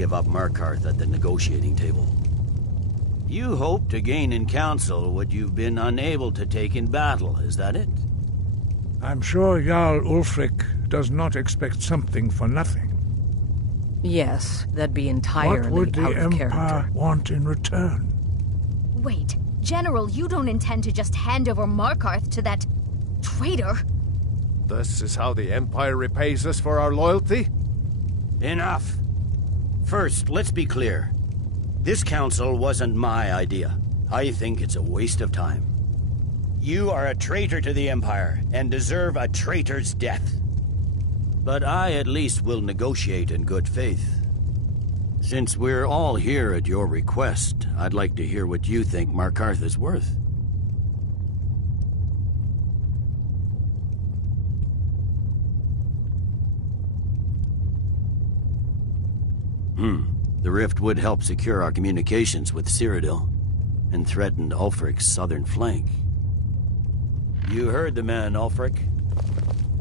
give up Markarth at the negotiating table. You hope to gain in council what you've been unable to take in battle, is that it? I'm sure Jarl Ulfric does not expect something for nothing. Yes, that'd be entirely What would the out of Empire character. want in return? Wait, General, you don't intend to just hand over Markarth to that traitor? This is how the Empire repays us for our loyalty? Enough. First, let's be clear. This council wasn't my idea. I think it's a waste of time. You are a traitor to the Empire, and deserve a traitor's death. But I at least will negotiate in good faith. Since we're all here at your request, I'd like to hear what you think Markarth is worth. The rift would help secure our communications with Cyrodiil, and threatened Ulfric's southern flank. You heard the man, Ulfric.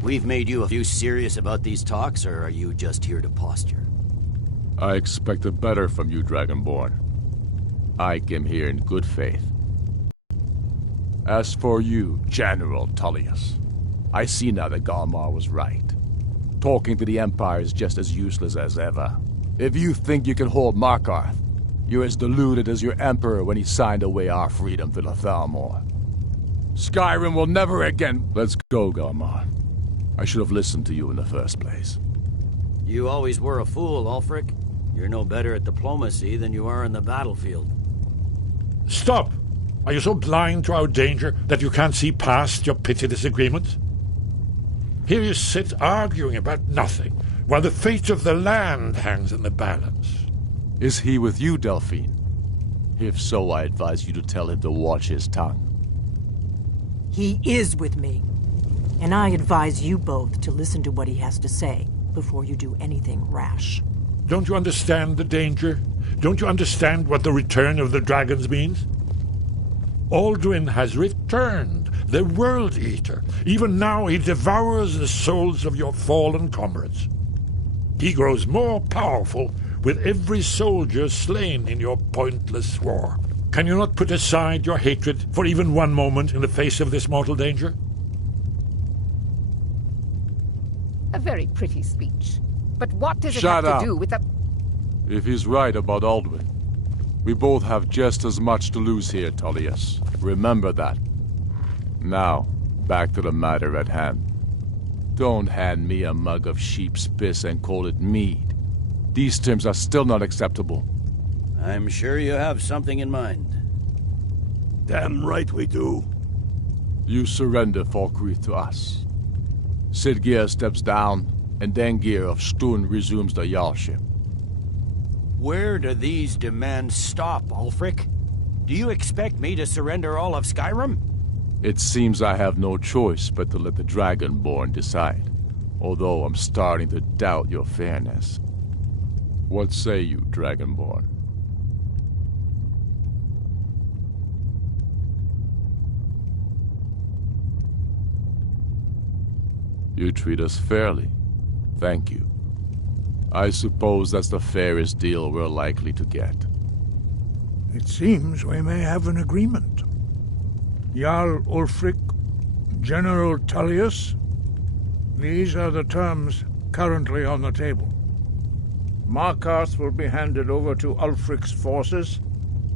We've made you serious about these talks, or are you just here to posture? I expected better from you, Dragonborn. I came here in good faith. As for you, General Tullius, I see now that Galmar was right. Talking to the Empire is just as useless as ever. If you think you can hold Markarth, you're as deluded as your Emperor when he signed away our freedom to the Thalmor. Skyrim will never again... Let's go, Galmar. I should have listened to you in the first place. You always were a fool, Ulfric. You're no better at diplomacy than you are in the battlefield. Stop! Are you so blind to our danger that you can't see past your petty disagreements? Here you sit arguing about nothing, while the fate of the land hangs in the balance. Is he with you, Delphine? If so, I advise you to tell him to watch his tongue. He is with me. And I advise you both to listen to what he has to say before you do anything rash. Don't you understand the danger? Don't you understand what the return of the dragons means? Alduin has returned, the World Eater. Even now he devours the souls of your fallen comrades. He grows more powerful with every soldier slain in your pointless war. Can you not put aside your hatred for even one moment in the face of this mortal danger? A very pretty speech. But what does it Shut have up. to do with the... If he's right about Alduin, we both have just as much to lose here, Tullius. Remember that. Now, back to the matter at hand. Don't hand me a mug of sheep's piss and call it mead. These terms are still not acceptable. I'm sure you have something in mind. Damn right we do. You surrender Falkreath to us. Sidgeir steps down, and Dengir of Stun resumes the Jarlship. Where do these demands stop, Ulfric? Do you expect me to surrender all of Skyrim? It seems I have no choice but to let the Dragonborn decide, although I'm starting to doubt your fairness. What say you, Dragonborn? You treat us fairly. Thank you. I suppose that's the fairest deal we're likely to get. It seems we may have an agreement. Jarl Ulfric, General Tullius, these are the terms currently on the table. Markarth will be handed over to Ulfric's forces,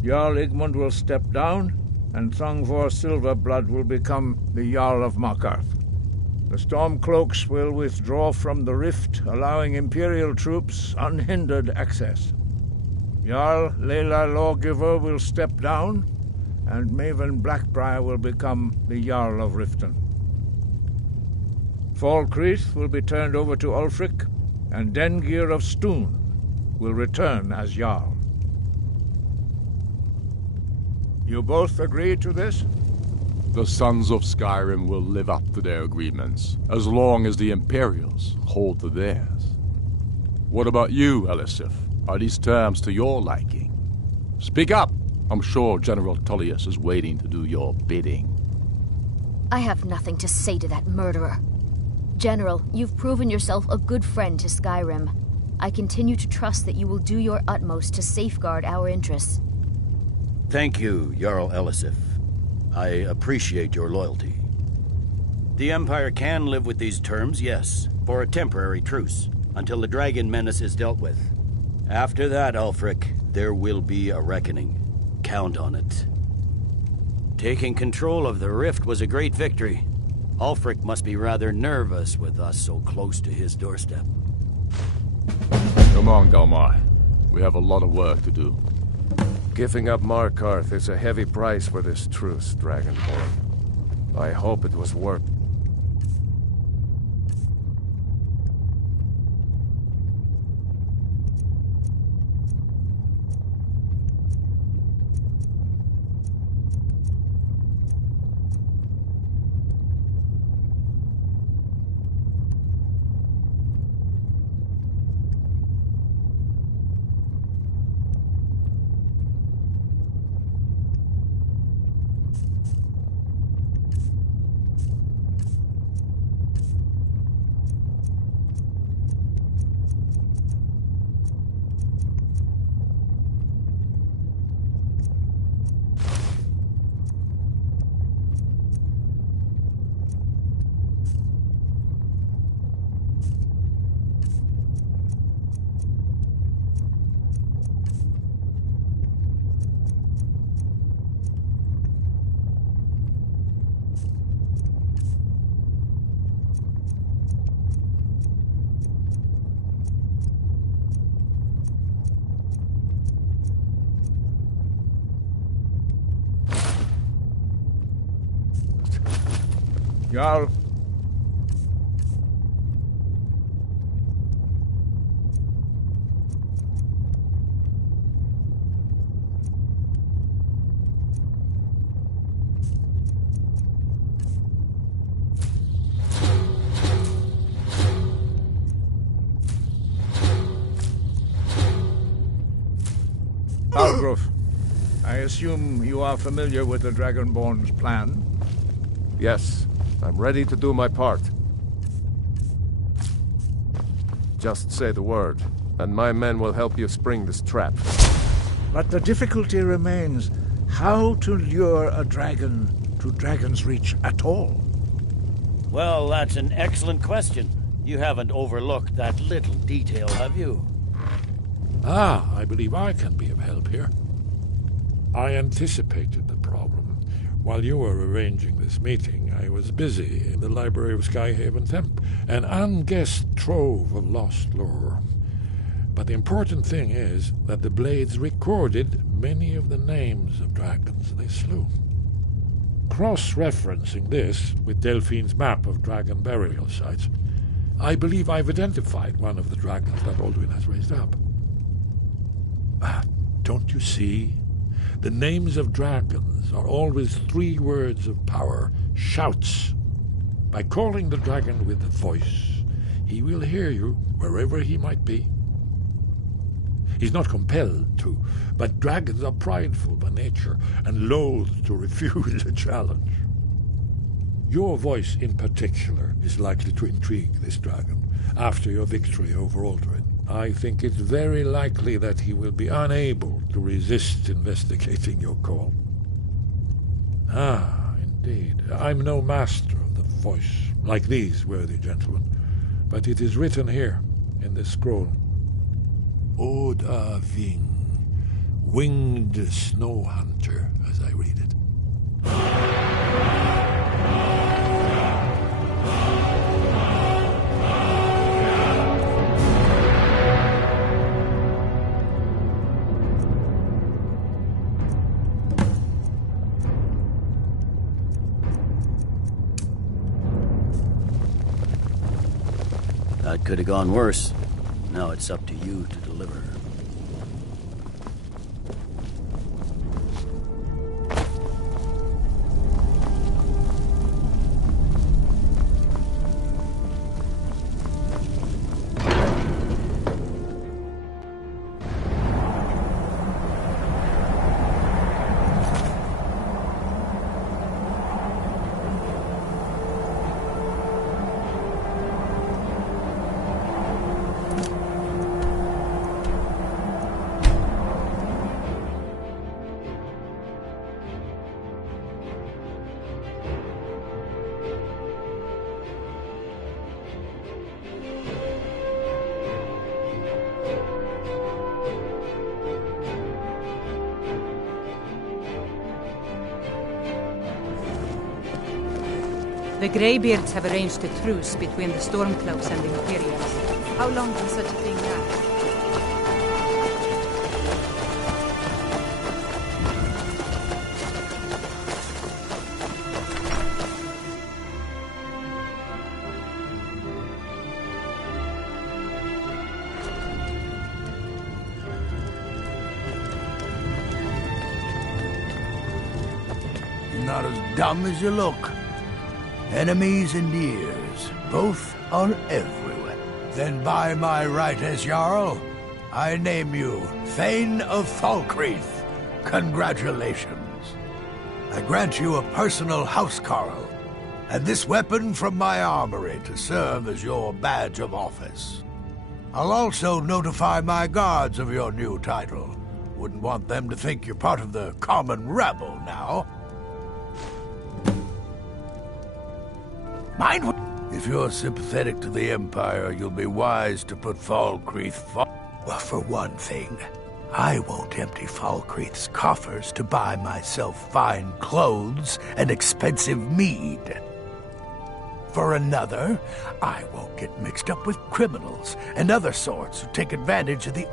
Jarl Igmund will step down, and Thongvor Silverblood will become the Jarl of Markarth. The Stormcloaks will withdraw from the rift, allowing Imperial troops unhindered access. Jarl Leila Lawgiver will step down, and Maven Blackbriar will become the Jarl of Riften. Falkreath will be turned over to Ulfric, and Dengir of Stun will return as Jarl. You both agree to this? The Sons of Skyrim will live up to their agreements, as long as the Imperials hold to theirs. What about you, Elisif? Are these terms to your liking? Speak up! I'm sure General Tullius is waiting to do your bidding. I have nothing to say to that murderer. General, you've proven yourself a good friend to Skyrim. I continue to trust that you will do your utmost to safeguard our interests. Thank you, Jarl Elisif. I appreciate your loyalty. The Empire can live with these terms, yes, for a temporary truce, until the dragon menace is dealt with. After that, Ulfric, there will be a reckoning. Count on it. Taking control of the rift was a great victory. Ulfric must be rather nervous with us so close to his doorstep. Come on, Galmar. We have a lot of work to do. Giving up Markarth is a heavy price for this truce, Dragonborn. I hope it was worth. Jarl. Algrove, I assume you are familiar with the Dragonborn's plan? Yes, I'm ready to do my part. Just say the word, and my men will help you spring this trap. But the difficulty remains how to lure a dragon to Dragon's Reach at all. Well, that's an excellent question. You haven't overlooked that little detail, have you? Ah, I believe I can be of help here. I anticipated the problem. While you were arranging this meeting, I was busy in the library of Skyhaven Temple, an unguessed trove of lost lore. But the important thing is that the Blades recorded many of the names of dragons they slew. Cross-referencing this with Delphine's map of dragon burial sites, I believe I've identified one of the dragons that Alduin has raised up. Don't you see? The names of dragons are always 3 words of power, shouts. By calling the dragon with a voice, he will hear you wherever he might be. He's not compelled to, but dragons are prideful by nature and loath to refuse a challenge. Your voice in particular is likely to intrigue this dragon after your victory over Alduin. I think it's very likely that he will be unable to resist investigating your call. Ah, indeed. I'm no master of the voice, like these worthy gentlemen, but it is written here, in this scroll. Oda Ving, winged snow hunter, as I read it. That could have gone worse. Now it's up to you to deliver. The Greybeards have arranged a truce between the Stormcloaks and the Imperials. How long can such a thing last? You're not as dumb as you look. Enemies and ears, both are everywhere. Then by my right as Jarl, I name you Thane of Falkreath. Congratulations. I grant you a personal housecarl, and this weapon from my armory to serve as your badge of office. I'll also notify my guards of your new title. Wouldn't want them to think you're part of the common rabble now. Mind. If you're sympathetic to the Empire, you'll be wise to put Falkreath. Well, for one thing, I won't empty Falkreath's coffers to buy myself fine clothes and expensive mead. For another, I won't get mixed up with criminals and other sorts who take advantage of the...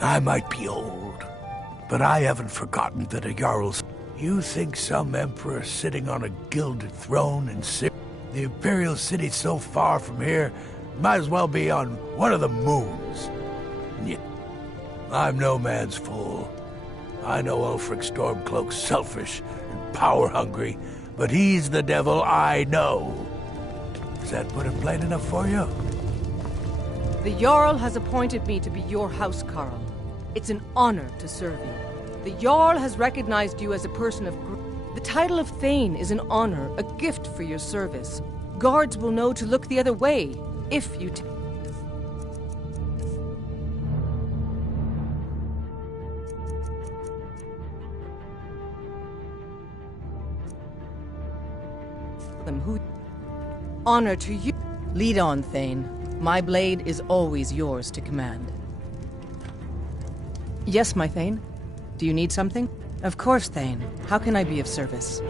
I might be old, but I haven't forgotten that a Jarl's... You think some emperor sitting on a gilded throne in the Imperial City so far from here might as well be on one of the moons. Yeah. I'm no man's fool. I know Ulfric Stormcloak's selfish and power-hungry, but he's the devil I know. Does that put it plain enough for you? The Jarl has appointed me to be your housecarl. It's an honor to serve you. The Jarl has recognized you as a person of... The title of Thane is an honor, a gift for your service. Guards will know to look the other way, if you them who... Honor to you. Lead on, Thane. My blade is always yours to command. Yes, my Thane? Do you need something? Of course, Thane. How can I be of service?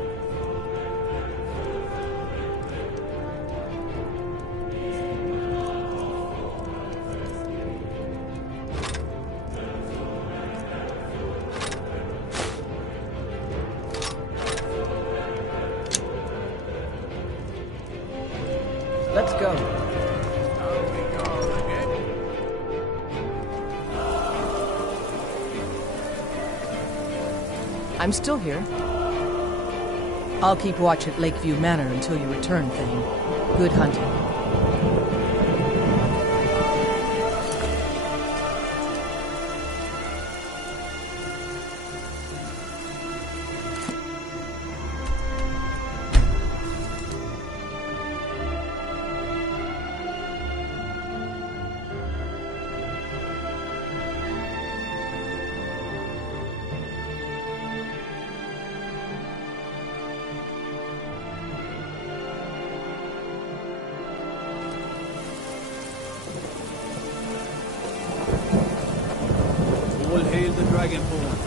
Let's go. I'm still here. I'll keep watch at Lakeview Manor until you return, Thane. Good hunting. All hail the Dragonborn.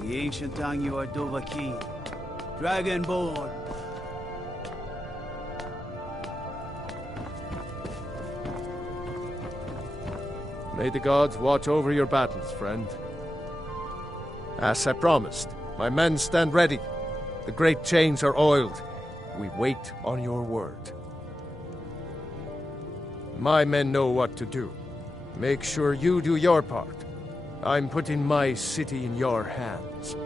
The ancient tongue you are Dovahkiin, Dragonborn. May the gods watch over your battles, friend. As I promised, my men stand ready. The great chains are oiled. We wait on your word. My men know what to do. Make sure you do your part. I'm putting my city in your hands.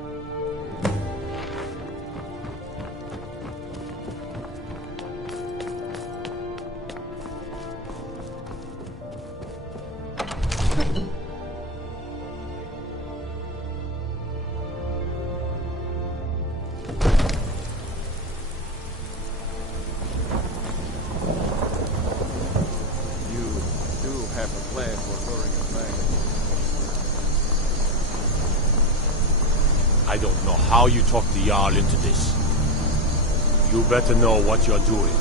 Have a plan for luring a dragon. I don't know how you talked the Jarl into this. You better know what you're doing.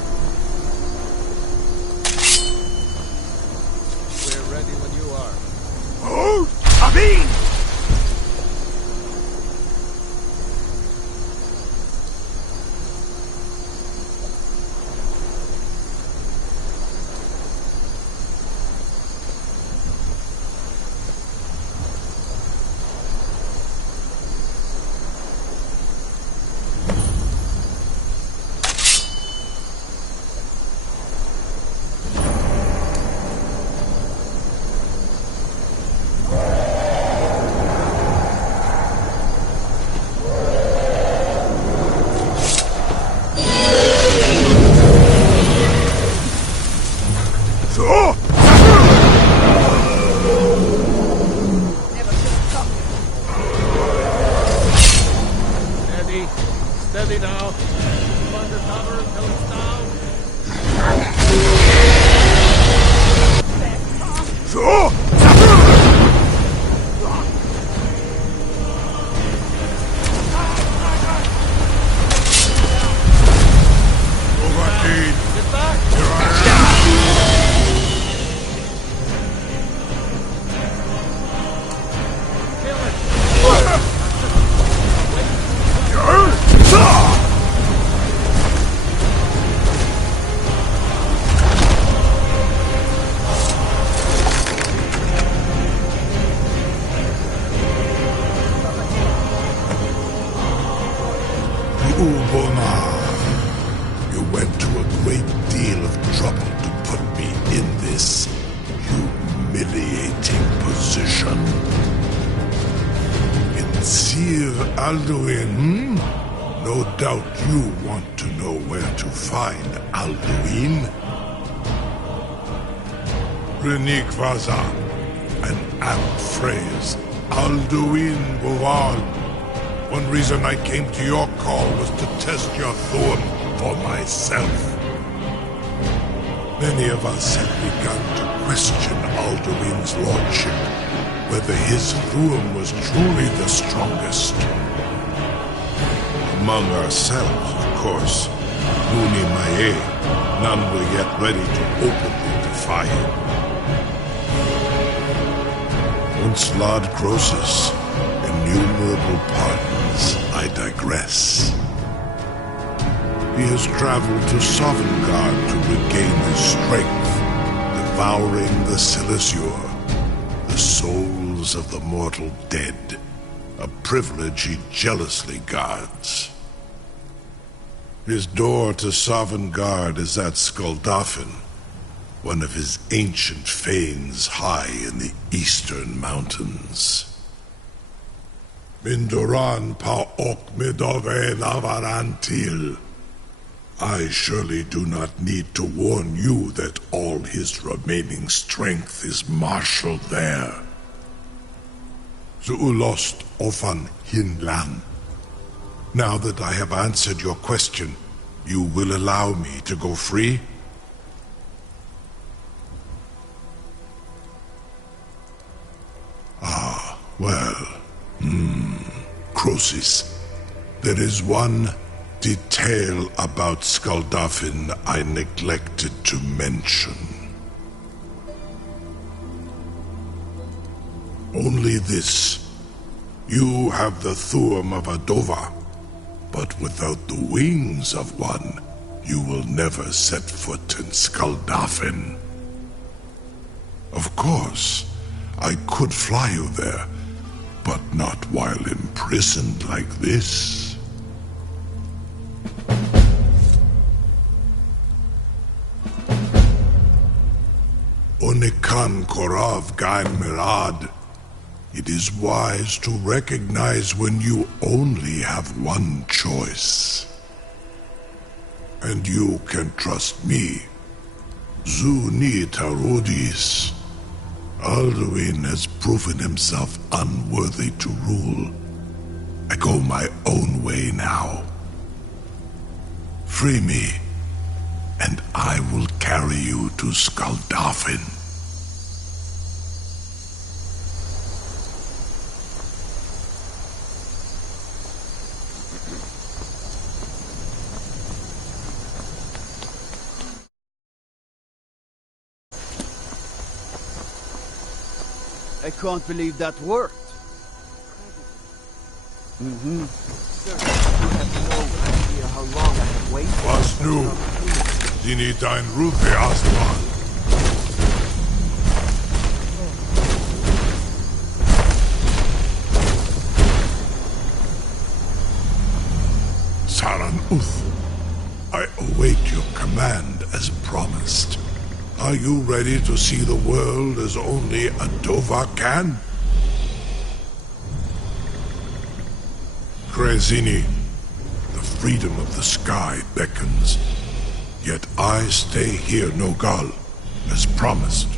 We're ready when you are. Oh, Abin! Steady now. Find the cover until it's down. Get back! Kill it! You went to a great deal of trouble to put me in this humiliating position. Sir Alduin, no doubt you want to know where to find Alduin. Renik Vaza, an apt phrase. Alduin Boval. One reason I came to your call was to test your Thuum for myself. Many of us had begun to question Alduin's lordship, whether his Thuum was truly the strongest. Among ourselves, of course, Muni Mae, none were yet ready to openly defy him. Once Lord Croesus, innumerable pardons, I digress. He has traveled to Sovngarde to regain his strength, devouring the Silesure, the souls of the mortal dead, a privilege he jealously guards. His door to Sovngarde is at Skuldafn, one of his ancient fanes high in the eastern mountains. Mindoran pa ok midove lavarantil. I surely do not need to warn you that all his remaining strength is marshaled there. Zuulost ofan hinlan. Now that I have answered your question, you will allow me to go free? Ah, well, Croesus, there is one detail about Skuldafn I neglected to mention. Only this. You have the Thuum of a Dova, but without the wings of one, you will never set foot in Skuldafn. Of course, I could fly you there, but not while imprisoned like this. Onikan Korav Gaim Mirad. It is wise to recognize when you only have one choice. And you can trust me. Zuni Tarudis. Alduin has proven himself unworthy to rule. I go my own way now. Free me, and I will carry you to Skuldafn. I can't believe that worked. Sir, you have no idea how long I have waited. Was nu? Sie nicht ein Rufe erstmal. Saran Uth, I await your command as promised. Are you ready to see the world as only a Dova can? Krezini, the freedom of the sky beckons. Yet I stay here, Nogal, as promised.